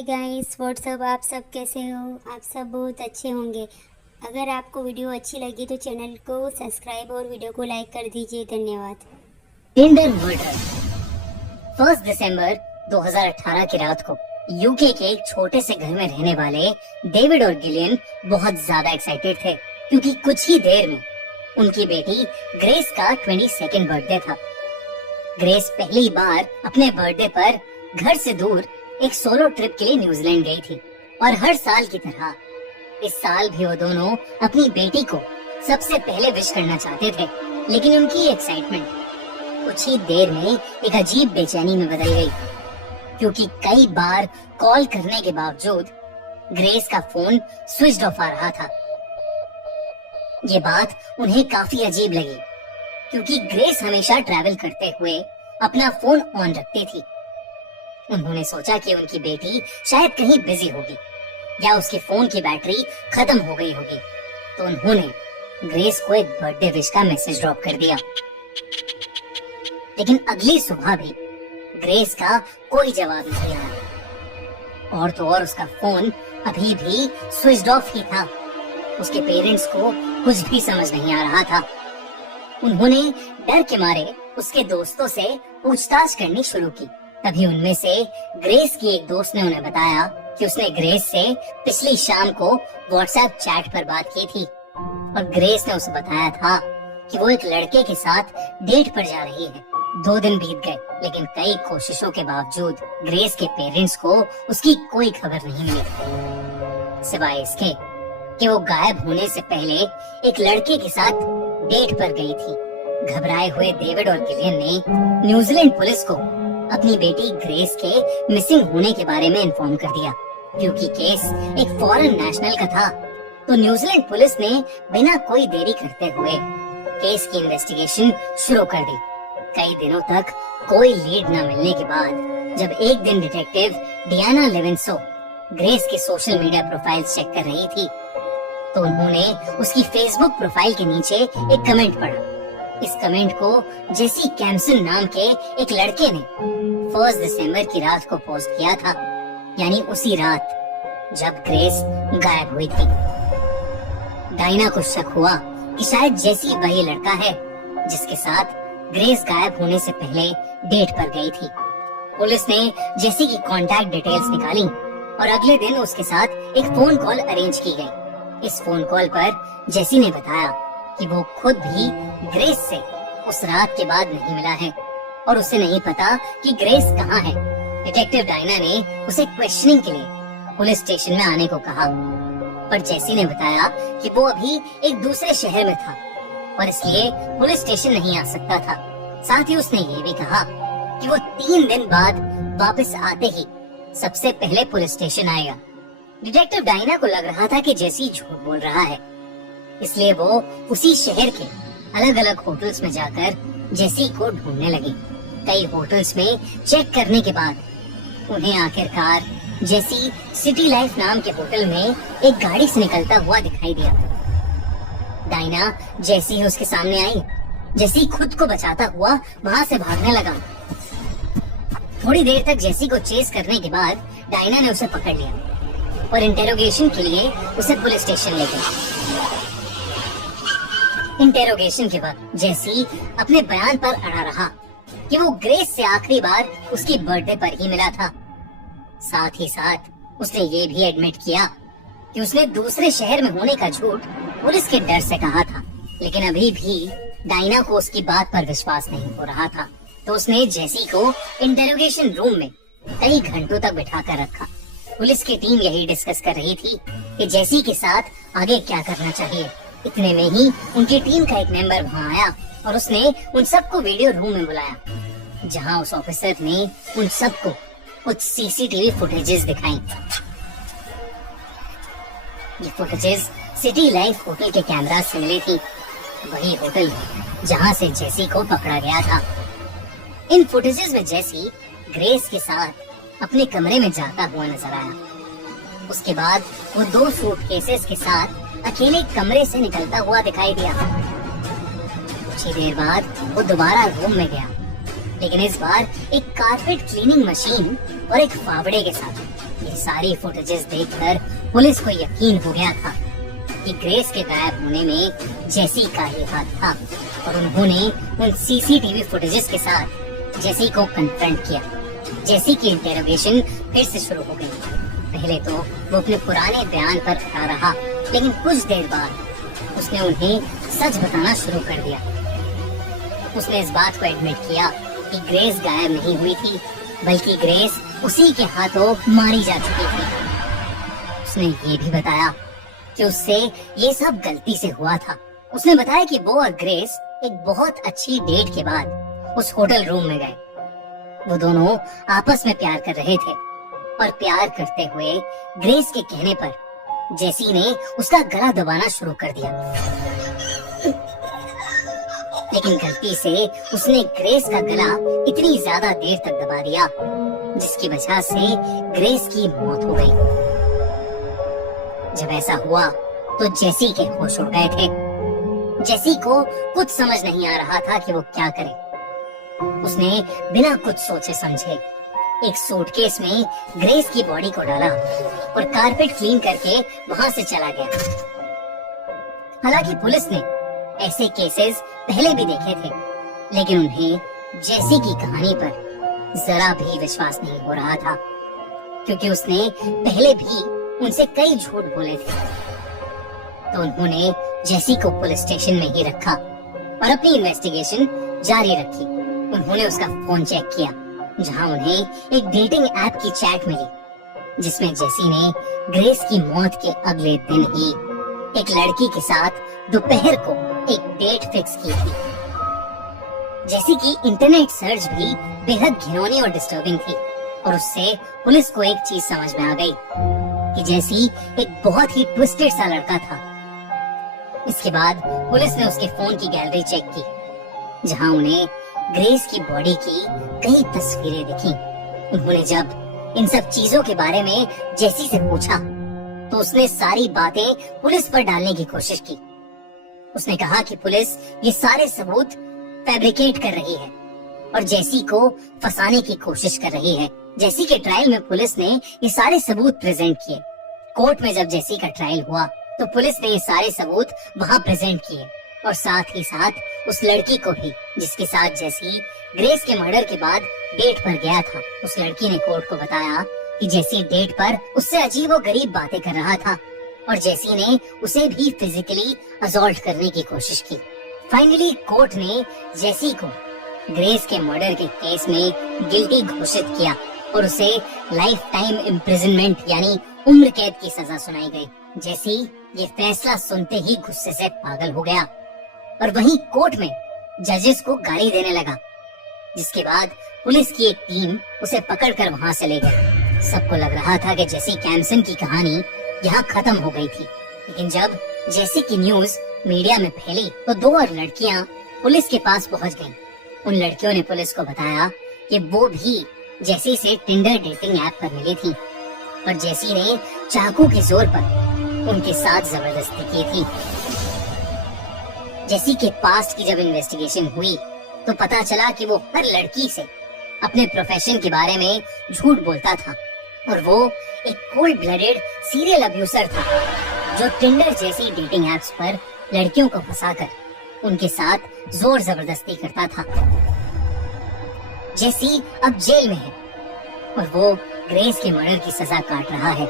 Hi guys what's up. आप सब कैसे हो? आप सब बहुत अच्छे होंगे। अगर आपको वीडियो अच्छी लगी तो चैनल को सब्सक्राइब और वीडियो को लाइक कर दीजिए। धन्यवाद। टिंडर मर्डर 1 दिसंबर 2018 की रात को यूके के एक छोटे से घर में रहने वाले डेविड और गिलियन बहुत ज्यादा एक्साइटेड थे क्योंकि कुछ ही देर में उनकी बेटी ग्रेस का 22nd बर्थडे था। ग्रेस पहली बार अपने बर्थडे पर घर से दूर एक सोलो ट्रिप के लिए न्यूजीलैंड गई थी और हर साल की तरह इस साल भी वो दोनों अपनी बेटी को सबसे पहले विश करना चाहते थे, लेकिन उनकी एक्साइटमेंट कुछ ही देर में एक अजीब बेचैनी में बदल गई क्योंकि कई बार कॉल करने के बावजूद ग्रेस का फोन स्विच ऑफ आ रहा था। ये बात उन्हें काफी अजीब लगी क्योंकि ग्रेस हमेशा ट्रैवल करते हुए अपना फोन ऑन रखती थी। उन्होंने सोचा कि उनकी बेटी शायद कहीं बिजी होगी या उसके फोन की बैटरी खत्म हो गई होगी, तो उन्होंने ग्रेस को एक बर्थडे विश का मैसेज ड्रॉप कर दिया। लेकिन अगली सुबह भी ग्रेस का कोई जवाब नहीं आया और तो और उसका फोन अभी भी स्विच ऑफ ही था। उसके पेरेंट्स को कुछ भी समझ नहीं आ रहा था। उन्होंने डर के मारे उसके दोस्तों से पूछताछ करनी शुरू की। तभी उनमें से ग्रेस की एक दोस्त ने उन्हें बताया कि उसने ग्रेस से पिछली शाम को व्हाट्सएप चैट पर बात की थी और ग्रेस ने उसे बताया था कि वो एक लड़के के साथ डेट पर जा रही है। 2 दिन बीत गए लेकिन कई कोशिशों के बावजूद ग्रेस के पेरेंट्स को उसकी कोई खबर नहीं मिली, सिवाय इसके कि वो गायब होने से पहले एक लड़के के साथ डेट पर गई थी। घबराए हुए डेविड और गिलियन ने न्यूजीलैंड पुलिस को अपनी बेटी ग्रेस के मिसिंग होने के बारे में इन्फॉर्म कर दिया। क्योंकि केस एक फॉरेन नेशनल का था, तो न्यूजीलैंड पुलिस ने बिना कोई देरी करते हुए केस की इन्वेस्टिगेशन शुरू कर दी। कई दिनों तक कोई लीड न मिलने के बाद जब एक दिन डिटेक्टिव डियाना लेविंसो ग्रेस के सोशल मीडिया प्रोफाइल चेक कर रही थी, तो उन्होंने उसकी फेसबुक प्रोफाइल के नीचे एक कमेंट पढ़ा। इस कमेंट को जेसी कैम्सन नाम के एक लड़के ने 1 दिसंबर की रात को पोस्ट किया था, यानी उसी रात जब ग्रेस गायब हुई थी। डायना को शक हुआ कि शायद जेसी वही लड़का है जिसके साथ ग्रेस गायब होने से पहले डेट पर गई थी। पुलिस ने जेसी की कॉन्टैक्ट डिटेल्स निकाली और अगले दिन उसके साथ एक फोन कॉल अरेंज की गई। इस फोन कॉल पर जेसी ने बताया कि वो खुद भी ग्रेस से उस रात के बाद नहीं मिला है और उसे नहीं पता कि ग्रेस कहाँ है। डिटेक्टिव डायना ने उसे क्वेश्चनिंग के लिए पुलिस स्टेशन में आने को कहा, पर जेसी ने बताया कि वो अभी एक दूसरे शहर में था और इसलिए पुलिस स्टेशन नहीं आ सकता था। साथ ही उसने ये भी कहा कि वो 3 दिन बाद वापस आते ही सबसे पहले पुलिस स्टेशन आएगा। डिटेक्टिव डायना को लग रहा था कि जेसी झूठ बोल रहा है, इसलिए वो उसी शहर के अलग अलग होटल्स में जाकर जेसी को ढूंढने लगी। कई होटल्स में चेक करने के बाद उन्हें आखिरकार जेसी सिटी लाइफ नाम के होटल में एक गाड़ी से निकलता हुआ दिखाई दिया। डायना जैसी ही उसके सामने आई, जेसी खुद को बचाता हुआ वहाँ से भागने लगा। थोड़ी देर तक जेसी को चेस करने के बाद डायना ने उसे पकड़ लिया और इंटेरोगेशन के लिए उसे पुलिस स्टेशन ले गई। इंटेरोगेशन के वक्त जेसी अपने बयान पर अड़ा रहा कि वो ग्रेस से आखिरी बार उसकी बर्थडे पर ही मिला था। साथ ही साथ उसने ये भी एडमिट किया कि उसने दूसरे शहर में होने का झूठ पुलिस के डर से कहा था। लेकिन अभी भी डायना को उसकी बात पर विश्वास नहीं हो रहा था, तो उसने जेसी को इंटेरोगेशन रूम में कई घंटों तक बिठा कर रखा। पुलिस की टीम यही डिस्कस कर रही थी कि जेसी के साथ आगे क्या करना चाहिए। इतने में ही उनकी टीम का एक मेंबर वहाँ आया और उसने उन सबको वीडियो रूम में बुलाया, जहाँ उस ऑफिसर ने उन सबको कुछ सीसीटीवी फुटेजेस दिखाई। ये फुटेजेस सिटी लाइफ होटल के कैमरा से मिली थी, वही होटल जहाँ से जेसी को पकड़ा गया था। इन फुटेजेस में जेसी ग्रेस के साथ अपने कमरे में जाता हुआ नजर आया। उसके बाद वो 2 सूटकेसेस के साथ अकेले कमरे से निकलता हुआ दिखाई दिया। कुछ ही देर बाद वो दोबारा रूम में गया लेकिन इस बार एक कारपेट क्लीनिंग मशीन और एक फावड़े के साथ। ये सारी फुटेजेस देखकर पुलिस को यकीन हो गया था कि ग्रेस के गायब होने में जेसी का ही हाथ था और उन्होंने उन सीसीटीवी फुटेजेस के साथ जेसी को कन्फ्रंट किया। जेसी की इंटेरोगेशन फिर से शुरू हो गई। पहले तो वो अपने पुराने बयान पर अड़ा रहा, लेकिन कुछ देर बाद उसने उन्हें सच बताना शुरू कर दिया। उसने इस बात को एडमिट किया कि ग्रेस गायब नहीं हुई थी, बल्कि ग्रेस उसी के हाथों मारी जा चुकी थी। उसने ये भी बताया कि उससे ये सब गलती से हुआ था। उसने बताया कि वो और ग्रेस एक बहुत अच्छी डेट के बाद उस होटल रूम में गए। वो दोनों आपस में प्यार कर रहे थे और प्यार करते हुए ग्रेस के कहने पर जेसी ने उसका गला दबाना शुरू कर दिया, लेकिन गलती से उसने ग्रेस का गला इतनी ज्यादा देर तक दबा दिया जिसकी वजह से ग्रेस की मौत हो गई। जब ऐसा हुआ तो जेसी के होश उड़ गए थे। जेसी को कुछ समझ नहीं आ रहा था कि वो क्या करे। उसने बिना कुछ सोचे समझे एक सूटकेस में ग्रेस की बॉडी को डाला और कारपेट क्लीन करके वहां से चला गया। हालांकि पुलिस ने ऐसे केसेस पहले भी देखे थे, लेकिन उन्हें जेसी की कहानी पर जरा भी विश्वास नहीं हो रहा था, क्योंकि उसने पहले भी उनसे कई झूठ बोले थे। तो उन्होंने जेसी को पुलिस स्टेशन में ही रखा और अपनी इन्वेस्टिगेशन जारी रखी। उन्होंने उसका फोन चेक किया, जहां उन्हें एक डेटिंग ऐप की चैट मिली, जिसमें जेसी ने ग्रेस की मौत के अगले दिन ही एक लड़की के साथ दोपहर को एक डेट फिक्स की थी। जेसी की इंटरनेट सर्च भी बेहद घिनौनी और डिस्टर्बिंग थी और उससे पुलिस को एक चीज समझ में आ गई कि जेसी एक बहुत ही ट्विस्टेड सा लड़का था। इसके बाद पुलिस ने उसके फोन की गैलरी चेक की, जहां उन्हें ग्रेस की बॉडी की कई तस्वीरें दिखी। उन्होंने जब इन सब चीजों के बारे में जेसी से पूछा तो उसने सारी बातें पुलिस पर डालने की कोशिश की। उसने कहा कि पुलिस ये सारे सबूत फैब्रिकेट कर रही है और जेसी को फंसाने की कोशिश कर रही है। जेसी के ट्रायल में पुलिस ने ये सारे सबूत प्रेजेंट किए। कोर्ट में जब जेसी का ट्रायल हुआ तो पुलिस ने ये सारे सबूत वहाँ प्रेजेंट किए और साथ ही साथ उस लड़की को भी जिसके साथ जेसी ग्रेस के मर्डर के बाद डेट पर गया था। उस लड़की ने कोर्ट को बताया कि जेसी डेट पर उससे अजीबोगरीब बातें कर रहा था और जेसी ने उसे भी फिजिकली असॉल्ट करने की कोशिश की। फाइनली कोर्ट ने जेसी को ग्रेस के मर्डर के केस में गिल्टी घोषित किया और उसे लाइफ टाइम इम्प्रिजनमेंट यानी उम्र कैद की सजा सुनाई गई। जेसी ये फैसला सुनते ही गुस्से से पागल हो गया और वहीं कोर्ट में जजेस को गाली देने लगा, जिसके बाद पुलिस की एक टीम उसे पकड़कर वहां से ले गई। सबको लग रहा था कि जेसी कैम्सन की कहानी यहाँ खत्म हो गई थी, लेकिन जब जेसी की न्यूज मीडिया में फैली तो 2 और लड़कियां पुलिस के पास पहुंच गईं। उन लड़कियों ने पुलिस को बताया कि वो भी जेसी से टिंडर डेटिंग ऐप पर मिली थी और जेसी ने चाकू के जोर पर उनके साथ जबरदस्ती की थी। जेसी के पास्ट की जब इन्वेस्टिगेशन हुई तो पता चला कि वो हर लड़की से अपने प्रोफेशन के बारे में झूठ बोलता था और वो एक कोल्ड ब्लडेड सीरियल अब्यूसर था जो टिंडर जैसी डेटिंग एप्स पर लड़कियों को फंसाकर उनके साथ जोर जबरदस्ती करता था। जेसी अब जेल में है और वो ग्रेस के मर्डर की सजा काट रहा है।